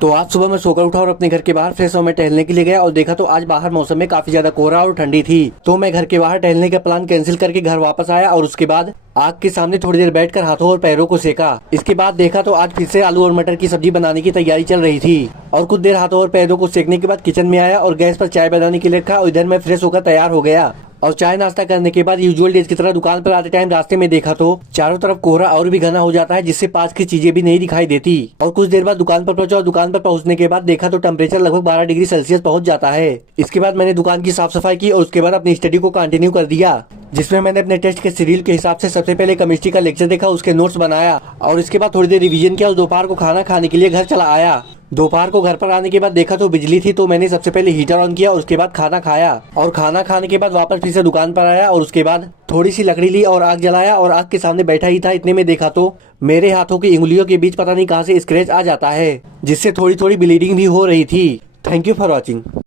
तो आज सुबह मैं सोकर उठा और अपने घर के बाहर फ्रेश होकर टहलने के लिए गया और देखा तो आज बाहर मौसम में काफी ज्यादा कोहरा और ठंडी थी। तो मैं घर के बाहर टहलने का प्लान कैंसिल करके घर वापस आया और उसके बाद आग के सामने थोड़ी देर बैठकर हाथों और पैरों को सेका। इसके बाद देखा तो आज फिर से आलू और मटर की सब्जी बनाने की तैयारी चल रही थी और कुछ देर हाथों और पैरों को सेकने के बाद किचन में आया और गैस पर चाय बनाने के लिए रखा और इधर मैं फ्रेश होकर तैयार हो गया। और चाय नाश्ता करने के बाद यूजुअल डेज की तरह दुकान पर आते टाइम रास्ते में देखा तो चारों तरफ कोहरा और भी घना हो जाता है, जिससे पास की चीजें भी नहीं दिखाई देती। और कुछ देर बाद दुकान पर पहुंचा और दुकान पर पहुंचने के बाद देखा तो टेम्परेचर लगभग 12 डिग्री सेल्सियस पहुंच जाता है। इसके बाद मैंने दुकान की साफ सफाई की और उसके बाद अपनी स्टडी को कंटिन्यू कर दिया, जिसमें मैंने अपने टेस्ट के शेड्यूल के हिसाब से सबसे पहले केमिस्ट्री का लेक्चर देखा, उसके नोट्स बनाया और इसके बाद थोड़ी देर रिवीजन किया और दोपहर को खाना खाने के लिए घर चला आया। दोपहर को घर पर आने के बाद देखा तो बिजली थी, तो मैंने सबसे पहले हीटर ऑन किया और उसके बाद खाना खाया और खाना खाने के बाद वापस फिर से दुकान पर आया और उसके बाद थोड़ी सी लकड़ी ली और आग जलाया और आग के सामने बैठा ही था। इतने में देखा तो मेरे हाथों की उंगलियों के बीच पता नहीं कहाँ से स्क्रैच आ जाता है, जिससे थोड़ी थोड़ी ब्लीडिंग भी हो रही थी। Thank you for watching.